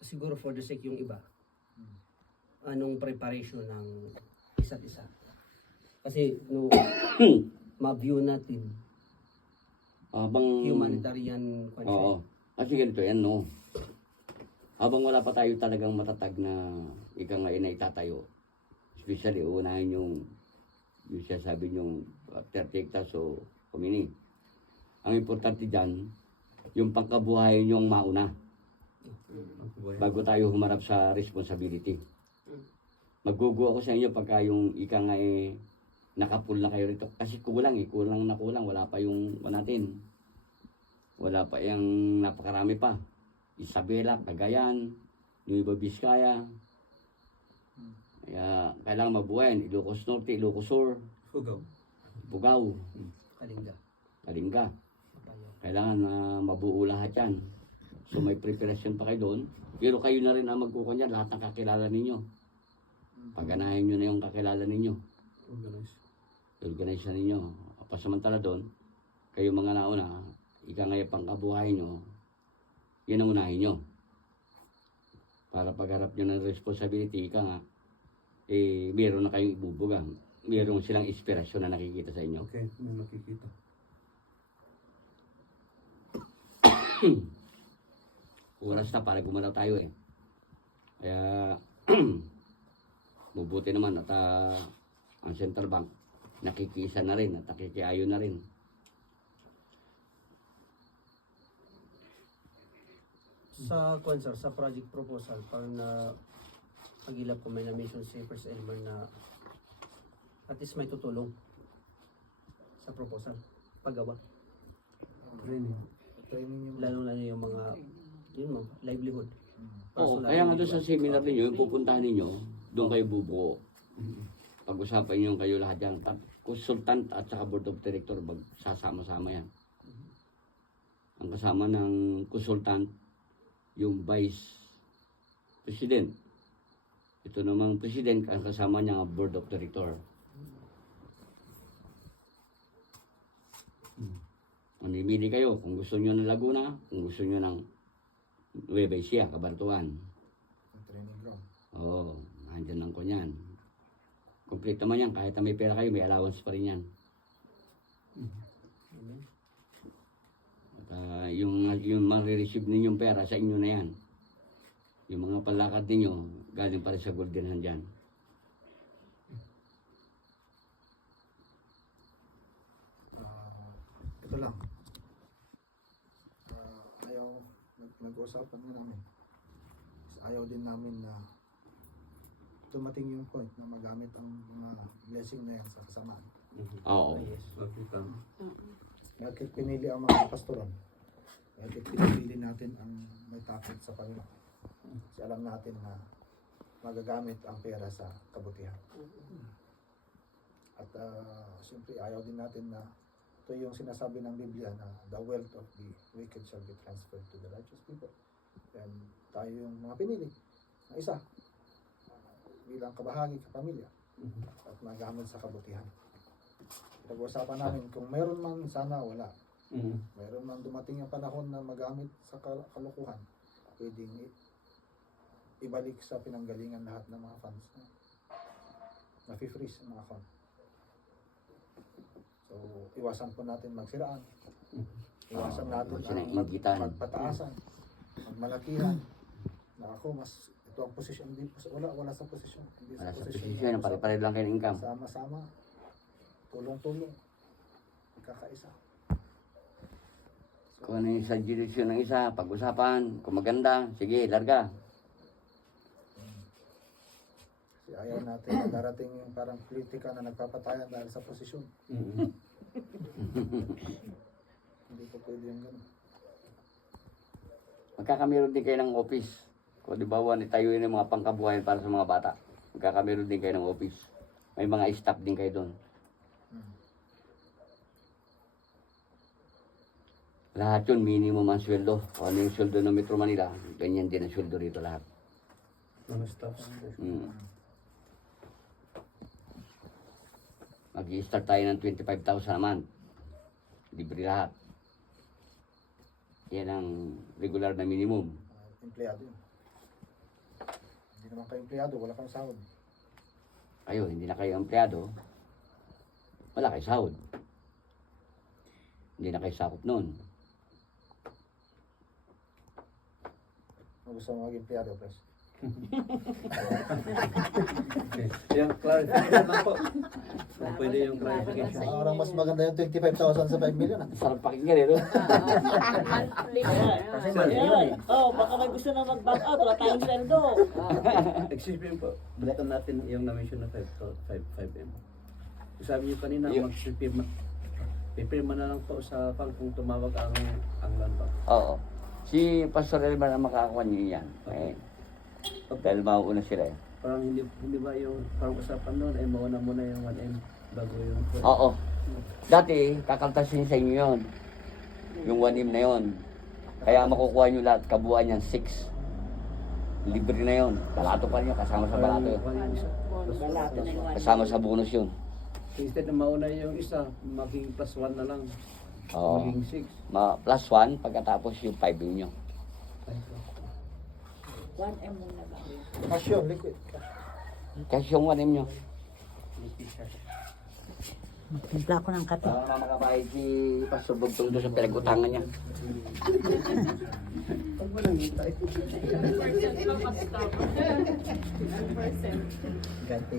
Siguro for the sake yung iba, anong preparation ng isa't isa. Kasi no, ma-view natin Habang humanitarian concern. Oo. Kasi ganito yan, no. Habang wala pa tayo talagang matatag na ika ngayon na itatayo, especially unahin yung sasabi yung after hectares o kumini. Ang importante dyan, yung pangkabuhayan yung mauna bago tayo humarap sa responsibility. Maggugo ako sa inyo pagka yung ika nga nakapul na kayo rito. Kasi kulang na kulang. Wala pa yung natin. Wala pa yung napakarami pa. Isabela, Cagayan, Nueva Vizcaya. Kaya kailangan mabuhayan. Ilocos Norte, Ilocos Sur, Bugao, Kalinga. Kailangan mabuo lahat yan. So may preparation pa kayo doon. Pero kayo na rin ang magkukunya lahat ng kakilala ninyo. Pagganahin nyo na yung kakilala ninyo. Organize na ninyo. Pasamantala doon, kayo mga nauna, ika ngayon pangkabuhay nyo, yan ang unahin nyo. Para pagharap nyo ng responsibility, ika nga, meron na kayong ibubuga. Meron silang inspirasyon na nakikita sa inyo. Okay, may makikita. Oras na para gumalaw tayo Kaya, mabuti naman at ang Central Bank, nakikisa na rin at nakikiayo na rin. Sa concern, sa project proposal, parang na pag-ilap ko may na-mention si First Elmer na at least may tutulong sa proposal, paggawa. Training. Lalo-lalo yung mga livelihood. Oo, kaya nga doon sa seminar ninyo, yung pupuntahan ninyo, doon kayo bubuo. Pag-usapan nyo kayo lahat yan. Consultant at saka board of director, magsasama-sama yan. Ang kasama ng consultant, yung vice president. Ito namang president, ang kasama niya ang board of director. Mamimili kayo kung gusto nyo ng Laguna, kung gusto nyo ng Nueva Ecija, Cabanatuan. Training ground. Oo, andyan lang ko yan. Complete naman yan, kahit na may pera kayo, may allowance pa rin yan. At yung marireceive ninyong pera, sa inyo na yan. Yung mga palakad ninyo, galing pa rin sa Golden Hand yan. Ito lang. Nag-uusapan nga namin. Ayaw din namin na dumating yung point na magamit ang mga blessing na yan sa kasamaan. Oo. Bakit pinili ang mga pastoran? Bakit pinili natin ang may takot sa Panginoon? Kasi alam natin na magagamit ang pera sa kabutihan. At siyempre ayaw din natin na ito yung sinasabi ng Biblia na the wealth of the wicked shall be transferred to the righteous people. And tayo yung mga pinili na isa bilang kabahagi sa pamilya at magamit sa kabutihan. Pag-uusapan namin kung meron man, sana wala. Meron man dumating yung panahon na magamit sa kalokohan, pwedeng ibalik sa pinanggalingan lahat ng mga funds na nafi-freeze ang mga account. So, iwasan po natin magsiraan. Iwasan natin magpataasan, magmalakihan. Na ako, ito ang posisyon. Wala sa posisyon. Wala sa posisyon, pare-pare lang kayo ng income. Sama-sama. Tulong-tulong. Magkakaisa. Kung ano yung suggestion ng isa, pag-usapan, kung maganda, sige, larga. Kasi ayaw natin na darating yung parang politika na nagpapatayan dahil sa posisyon. Hindi po pwede yung gano'n. Magkakameron din kayo ng office. Kung di ba, tayo yung mga pangkabuhayan para sa mga bata. Magkakameron din kayo ng office. May mga staff din kayo doon. Lahat yun, minimum ang sweldo. Kung ano yung sweldo ng Metro Manila, ganyan din ang sweldo rito lahat. Mga staffs. Mag-i-start tayo ng 25,000 a month. Libre lahat. Yan ang regular na minimum. Empleyado yun. Hindi naman kayo empleyado, wala kang sahod. Ayun, hindi na kayo empleyado. Wala kayo sahod. Hindi na kayo sakop noon. Kung gusto mo maging empleyado, pres. Yung clarification lang po. Kung pwede yung clarification. Parang mas maganda yung 25,000 sa 5 million. Sarap pakinggan eh, no? Kasi mali yun eh. Oh, baka may gusto na mag-back out, wala tayong sweldo. Excuse po, balikan natin yung na-mention na 5M. Sabi niyo kanina, Yun. pipirma na lang po sa pang kung tumawag ang land bank. Oo. Si Pastor Elmer ang makakakuha niyo yan. Eh, dahil mauuna sila eh. Parang hindi ba yung parang usapan noon ay mauna muna yung 1M bago yung Oo. Dati, kakaltasin sa inyo yun. Yung 1M na yun. Kaya makukuha nyo lahat, kabuuan yan, 6. Libre na yun. Balato pa nyo, kasama sa balato yun. Balato na yung Kasama sa bonus yun. Instead na mauna yung isa, maging +1 na lang. Oo. Maging 6. Plus 1, pagkatapos yung 5 nyo. 1M muna ba? Cash yun, liquid. Kasi yung 1M nyo. Magtimpla ko ng kape. Para makakabayad si Pastor Bugtong doon sa pinag-utangan niya. Pag walang hitay. Ganti.